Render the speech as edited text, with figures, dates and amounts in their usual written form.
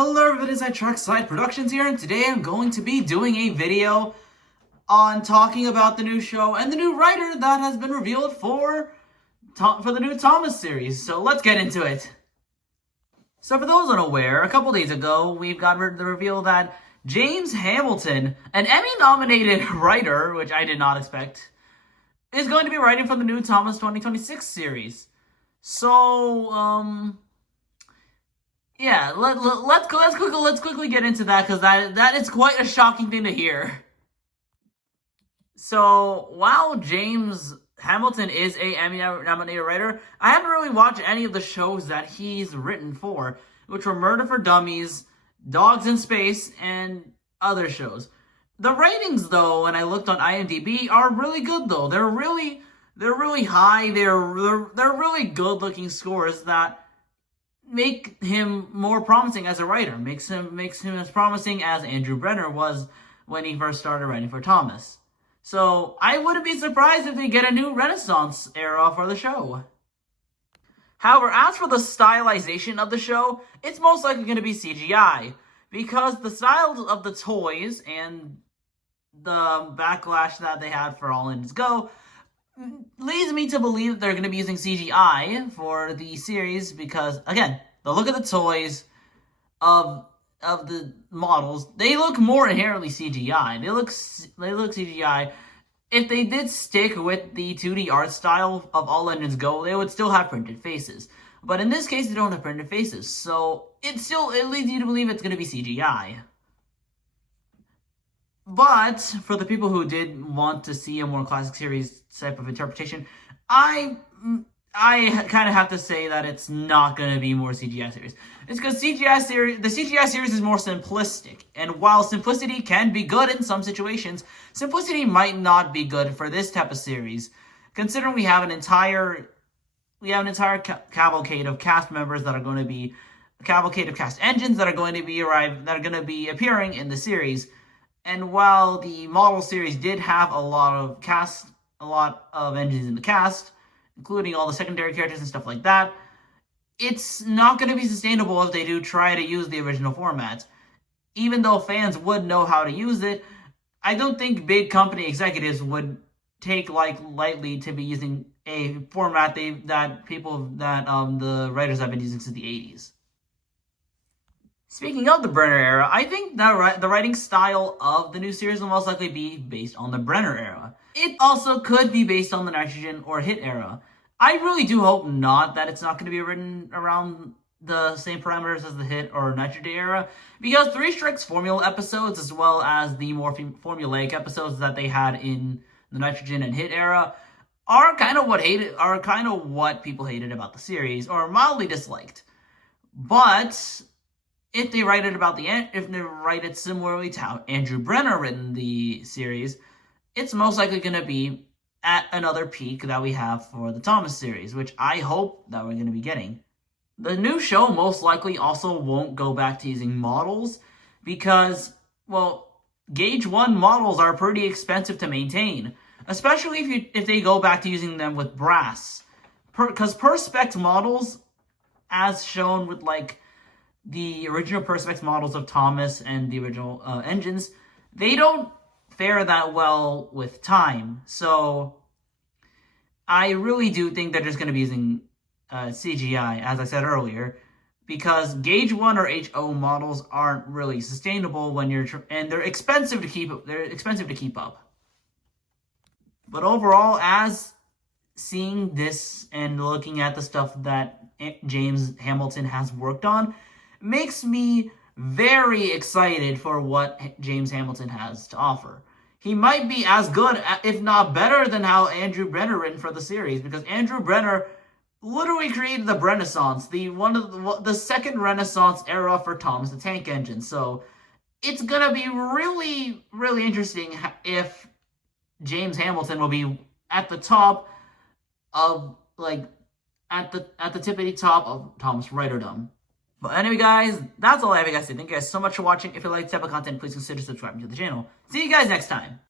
Hello everybody, it's Trackside Productions here, and today I'm going to be doing a video on talking about the new show and the new writer that has been revealed for the new Thomas series. So let's get into it. So for those unaware, a couple days ago, we've got the reveal that James Hamilton, an Emmy-nominated writer, which I did not expect, is going to be writing for the new Thomas 2026 series. So, yeah, let's quickly get into that, because that is quite a shocking thing to hear. So while James Hamilton is a Emmy-nominated writer, I haven't really watched any of the shows that he's written for, which were Murder for Dummies, Dogs in Space, and other shows. The ratings, though, when I looked on IMDb, are really good. Though they're really high. They're really good-looking scores that make him more promising as a writer. Makes him as promising as Andrew Brenner was when he first started writing for Thomas. So I wouldn't be surprised if they get a new Renaissance era for the show. However, as for the stylization of the show, it's most likely going to be CGI, because the styles of the toys and the backlash that they had for All Engines Go leads me to believe that they're going to be using CGI for the series, because, again, the look of the toys of the models, they look more inherently CGI. They look CGI. If they did stick with the 2D art style of All Engines Go, they would still have printed faces. But in this case, they don't have printed faces, so it leads you to believe it's going to be CGI. But for the people who did want to see a more classic series type of interpretation, I kind of have to say that it's not going to be more CGI series. It's because the CGI series is more simplistic, and while simplicity can be good in some situations, simplicity might not be good for this type of series, considering we have an entire cavalcade of cast members that are going to be cavalcade of cast engines that are going to be appearing in the series. And while the model series did have a lot of engines in the cast, including all the secondary characters and stuff like that, it's not going to be sustainable if they do try to use the original format. Even though fans would know how to use it, I don't think big company executives would take lightly to be using a format that the writers have been using since the 80s. Speaking of the Brenner era, I think that the writing style of the new series will most likely be based on the Brenner era. It also could be based on the Nitrogen or Hit era. I really do hope not, that it's not going to be written around the same parameters as the Hit or Nitrogen era, because Three Strikes Formula episodes, as well as the more formulaic episodes that they had in the Nitrogen and Hit era, are kind of what people hated about the series, or mildly disliked. But if they write it similarly to how Andrew Brenner written the series, it's most likely going to be at another peak that we have for the Thomas series, which I hope that we're going to be getting. The new show most likely also won't go back to using models, because, well, Gauge 1 models are pretty expensive to maintain, especially if they go back to using them with brass. Because Perspex models, as shown with, the original Perspex models of Thomas and the original engines, they don't fare that well with time. So I really do think they're just going to be using CGI, as I said earlier, because Gauge 1 or HO models aren't really sustainable and they're expensive to keep up. But overall, as seeing this and looking at the stuff that James Hamilton has worked on, makes me very excited for what James Hamilton has to offer. He might be as good, if not better, than how Andrew Brenner written for the series, because Andrew Brenner literally created the Renaissance, the second Renaissance era for Thomas the Tank Engine. So it's gonna be really, really interesting if James Hamilton will be at the top of at the tippity top of Thomas writerdom. But anyway, guys, that's all I have, guys. Thank you guys so much for watching. If you like this type of content, please consider subscribing to the channel. See you guys next time.